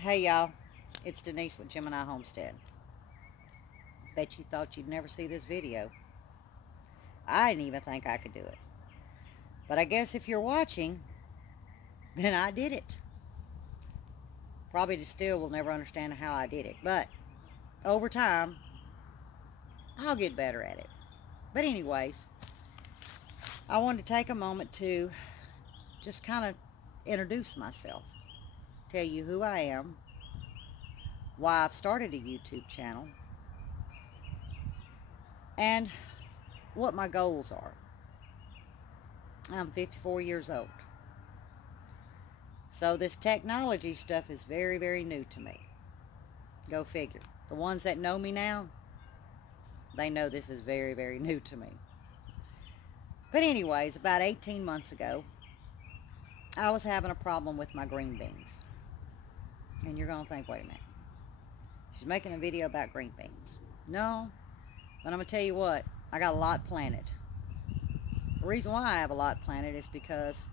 Hey y'all, it's Denise with Gemini Homestead. Bet you thought you'd never see this video. I didn't even think I could do it. But I guess if you're watching, then I did it. Probably still will never understand how I did it. But over time, I'll get better at it. But anyways, I wanted to take a moment to just kind of introduce myself. Tell you who I am, why I've started a YouTube channel, and what my goals are. I'm 54 years old. So this technology stuff is very, very new to me. Go figure. The ones that know me now, they know this is very, very new to me. But anyways, about 18 months ago, I was having a problem with my green beans. And you're going to think, wait a minute. She's making a video about green beans. No, but I'm going to tell you what, I got a lot planted. The reason why I have a lot planted is because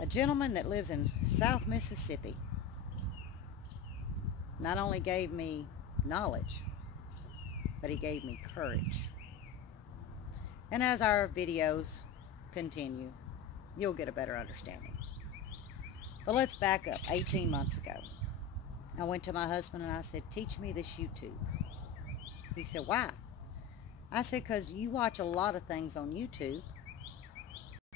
a gentleman that lives in South Mississippi not only gave me knowledge, but he gave me courage. And as our videos continue, you'll get a better understanding. But let's back up 18 months ago. I went to my husband and I said, teach me this YouTube. He said, why? I said, because you watch a lot of things on YouTube.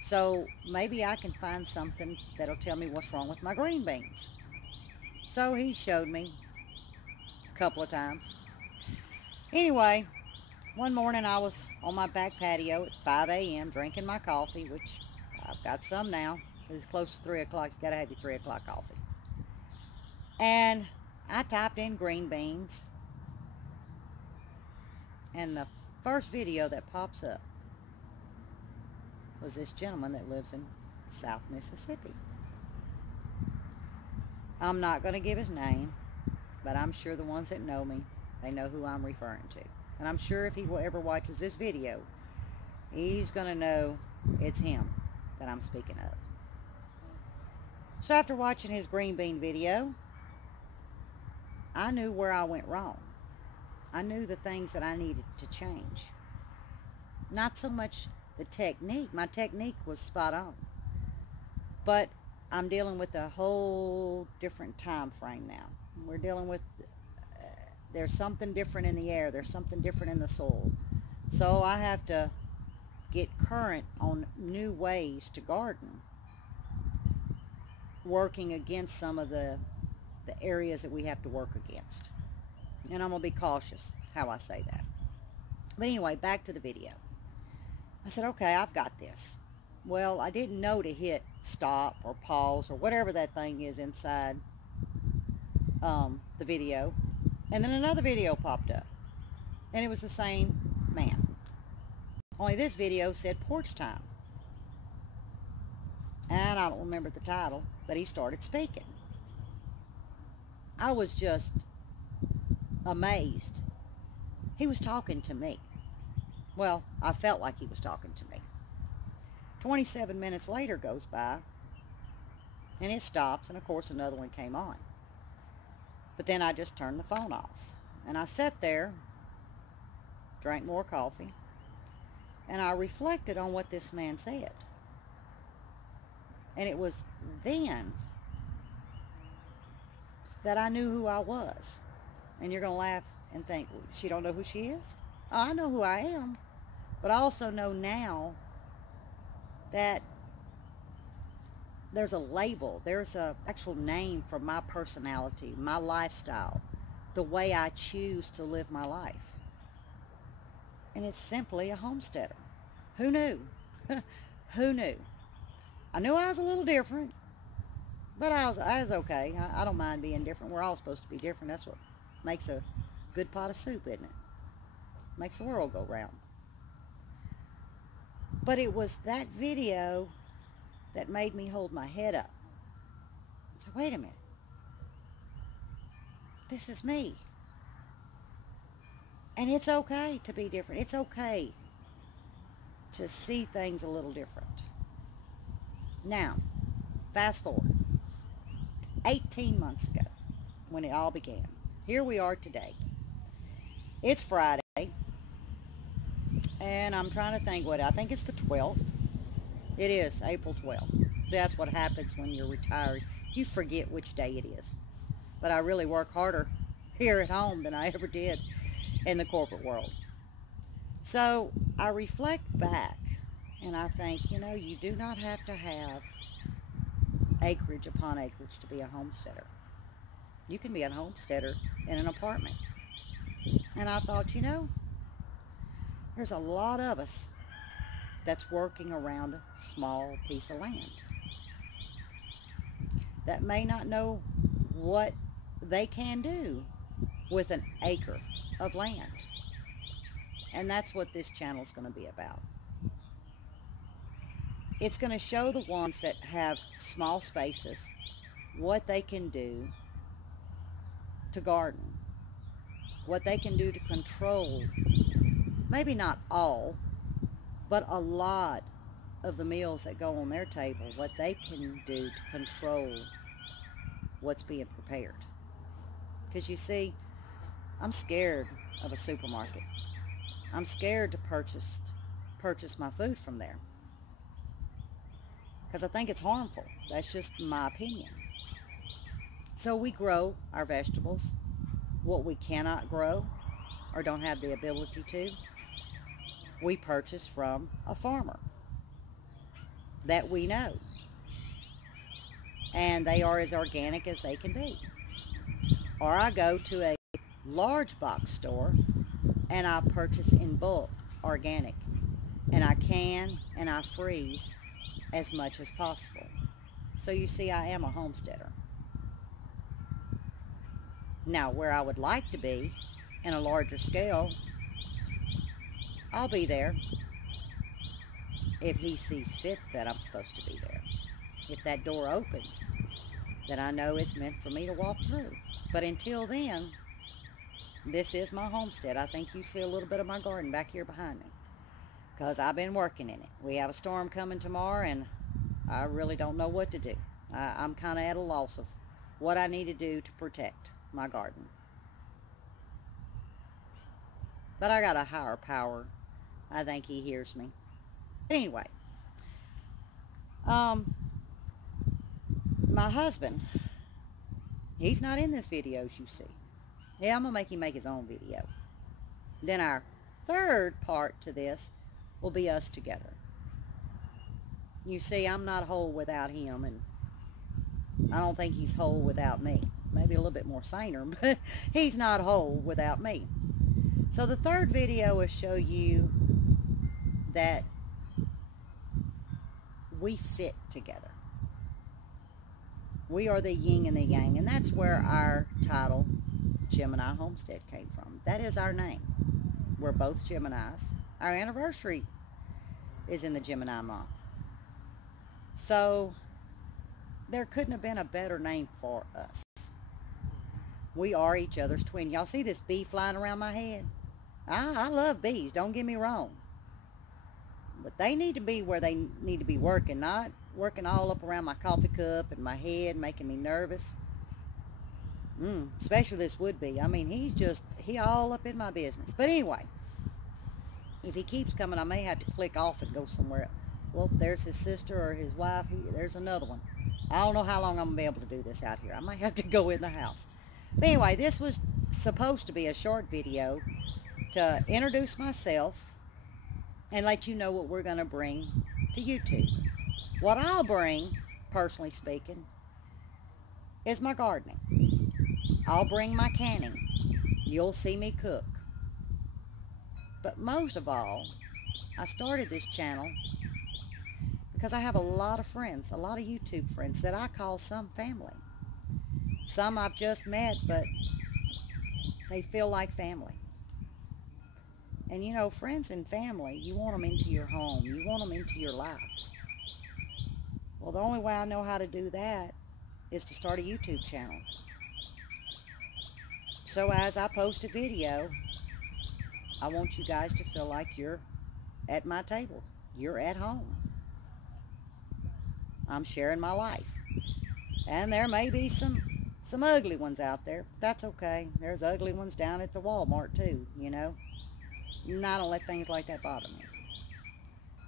So maybe I can find something that'll tell me what's wrong with my green beans. So he showed me a couple of times. Anyway, one morning I was on my back patio at 5 a.m. drinking my coffee, which I've got some now. It's close to 3 o'clock. You gotta have your 3 o'clock coffee. And I typed in green beans. And the first video that pops up was this gentleman that lives in South Mississippi. I'm not going to give his name, but I'm sure the ones that know me, they know who I'm referring to. And I'm sure if he ever watches this video, he's going to know it's him that I'm speaking of. So after watching his green bean video, I knew where I went wrong. I knew the things that I needed to change. Not so much the technique. My technique was spot on. But I'm dealing with a whole different time frame now. We're dealing with, there's something different in the air. There's something different in the soil. So I have to get current on new ways to garden, working against some of the areas that we have to work against. And I'm going to be cautious how I say that. But anyway, back to the video. I said, okay, I've got this. Well, I didn't know to hit stop or pause or whatever that thing is inside the video. And then another video popped up. And it was the same man. Only this video said porch time. And I don't remember the title, but he started speaking. I was just amazed. He was talking to me. Well, I felt like he was talking to me. 27 minutes later goes by, and it stops, and of course another one came on. But then I just turned the phone off. And I sat there, drank more coffee, and I reflected on what this man said. And it was then that I knew who I was. And you're going to laugh and think, well, she don't know who she is? Oh, I know who I am. But I also know now that there's a label. There's an actual name for my personality, my lifestyle, the way I choose to live my life. And it's simply a homesteader. Who knew? Who knew? I knew I was a little different, but I was okay. I don't mind being different. We're all supposed to be different. That's what makes a good pot of soup, isn't it? Makes the world go round. But it was that video that made me hold my head up. So wait a minute. This is me. And it's okay to be different. It's okay to see things a little different. Now, fast forward. 18 months ago when it all began. Here we are today. It's Friday, and I'm trying to think I think it's the 12th. It is April 12th. That's what happens when you're retired. You forget which day it is. But I really work harder here at home than I ever did in the corporate world. So I reflect back and I think, you know, you do not have to have acreage upon acreage to be a homesteader. You can be a homesteader in an apartment. And I thought, you know, there's a lot of us that's working around a small piece of land that may not know what they can do with an acre of land. And that's what this channel is going to be about. It's going to show the ones that have small spaces what they can do to garden, what they can do to control, maybe not all, but a lot of the meals that go on their table, what they can do to control what's being prepared. Because you see, I'm scared of a supermarket. I'm scared to purchase my food from there, because I think it's harmful. That's just my opinion. So we grow our vegetables. What we cannot grow or don't have the ability to, we purchase from a farmer that we know, and they are as organic as they can be. Or I go to a large box store and I purchase in bulk organic, and I can and I freeze as much as possible. So you see, I am a homesteader. Now, where I would like to be in a larger scale, I'll be there if he sees fit that I'm supposed to be there. If that door opens, then I know it's meant for me to walk through. But until then, this is my homestead. I think you see a little bit of my garden back here behind me, because I've been working in it. We have a storm coming tomorrow, and I really don't know what to do. I'm kind of at a loss of what I need to do to protect my garden. But I got a higher power. I think he hears me. Anyway, my husband, he's not in this video, as you see. Yeah, I'm going to make him make his own video. Then our third part to this will be us together. You see, I'm not whole without him, and I don't think he's whole without me. Maybe a little bit more saner, but he's not whole without me. So the third video will show you that we fit together. We are the yin and the yang, and that's where our title, Gemini Homestead, came from. That is our name. We're both Geminis. Our anniversary is in the Gemini month. So there couldn't have been a better name for us. We are each other's twin. Y'all see this bee flying around my head? I love bees, don't get me wrong. But they need to be where they need to be working, not working all up around my coffee cup and my head, making me nervous. Especially this would be. I mean, he all up in my business. But anyway, if he keeps coming, I may have to click off and go somewhere else. Well, there's his sister or his wife. There's another one. I don't know how long I'm going to be able to do this out here. I might have to go in the house. But anyway, this was supposed to be a short video to introduce myself and let you know what we're going to bring to YouTube. What I'll bring, personally speaking, is my gardening. I'll bring my canning. You'll see me cook. But most of all, I started this channel because I have a lot of friends, a lot of YouTube friends that I call some family. Some I've just met, but they feel like family. And you know, friends and family, you want them into your home. You want them into your life. Well, the only way I know how to do that is to start a YouTube channel. So as I post a video, I want you guys to feel like you're at my table. You're at home. I'm sharing my life. And there may be some ugly ones out there. But that's okay. There's ugly ones down at the Walmart too, you know. And I don't let things like that bother me.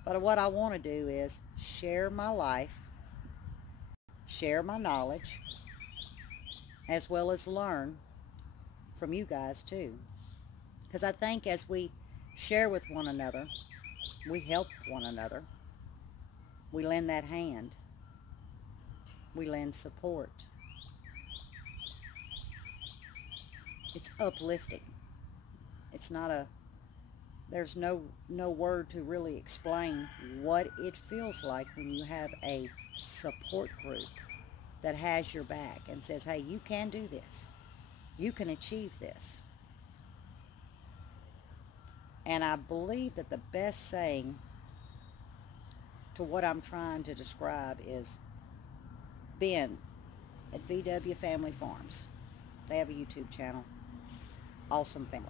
But what I want to do is share my life, share my knowledge, as well as learn from you guys too. Because I think as we share with one another, we help one another. We lend that hand. We lend support. It's uplifting. It's not a, there's no word to really explain what it feels like when you have a support group that has your back and says, hey, you can do this. You can achieve this. And I believe that the best saying to what I'm trying to describe is Ben at VW Family Farms. They have a YouTube channel. Awesome family.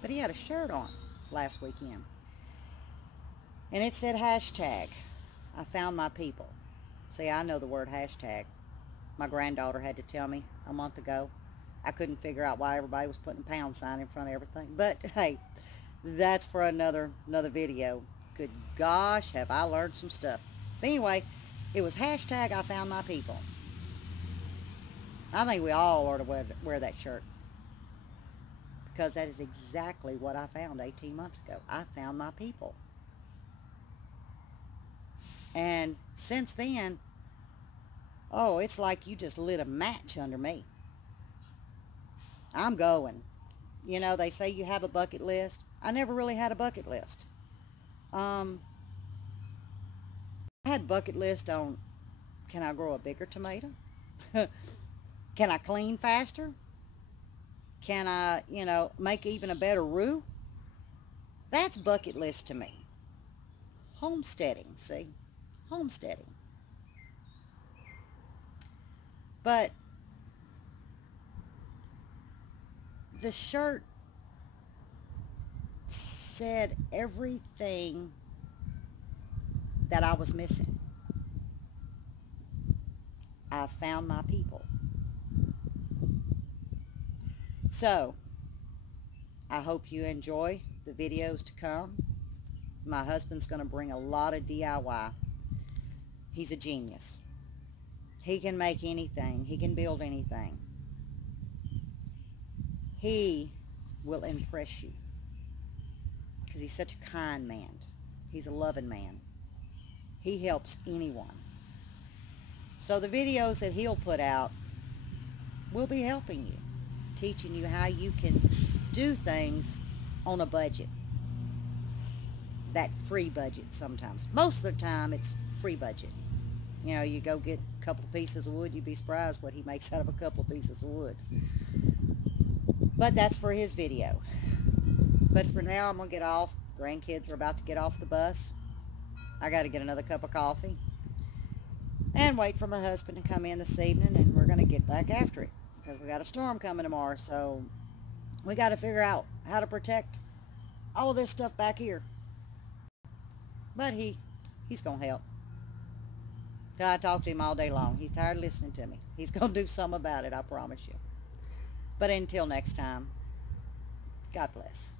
But he had a shirt on last weekend. And it said hashtag, I found my people. See, I know the word hashtag. My granddaughter had to tell me a month ago. I couldn't figure out why everybody was putting a pound sign in front of everything. But hey, that's for another video. Good gosh, have I learned some stuff. But anyway, it was hashtag I found my people. I think we all ought to wear that shirt. Because that is exactly what I found 18 months ago. I found my people. And since then, oh, it's like you just lit a match under me. I'm going. You know, they say you have a bucket list. I never really had a bucket list. I had bucket list on, can I grow a bigger tomato? Can I clean faster? Can I, you know, make even a better roux? That's bucket list to me. Homesteading, see? Homesteading. But the shirt said everything that I was missing. I found my people. So, I hope you enjoy the videos to come. My husband's going to bring a lot of DIY. He's a genius. He can make anything. He can build anything. He will impress you because he's such a kind man. He's a loving man. He helps anyone. So the videos that he'll put out will be helping you, teaching you how you can do things on a budget. That free budget sometimes. Most of the time it's free budget. You know, you go get a couple of pieces of wood, you'd be surprised what he makes out of a couple of pieces of wood. But that's for his video. But for now, I'm going to get off. Grandkids are about to get off the bus. I got to get another cup of coffee and wait for my husband to come in this evening, and we're going to get back after it because we got a storm coming tomorrow. So we got to figure out how to protect all of this stuff back here. But he's going to help. I talk to him all day long. He's tired of listening to me. He's going to do something about it, I promise you. But until next time, God bless.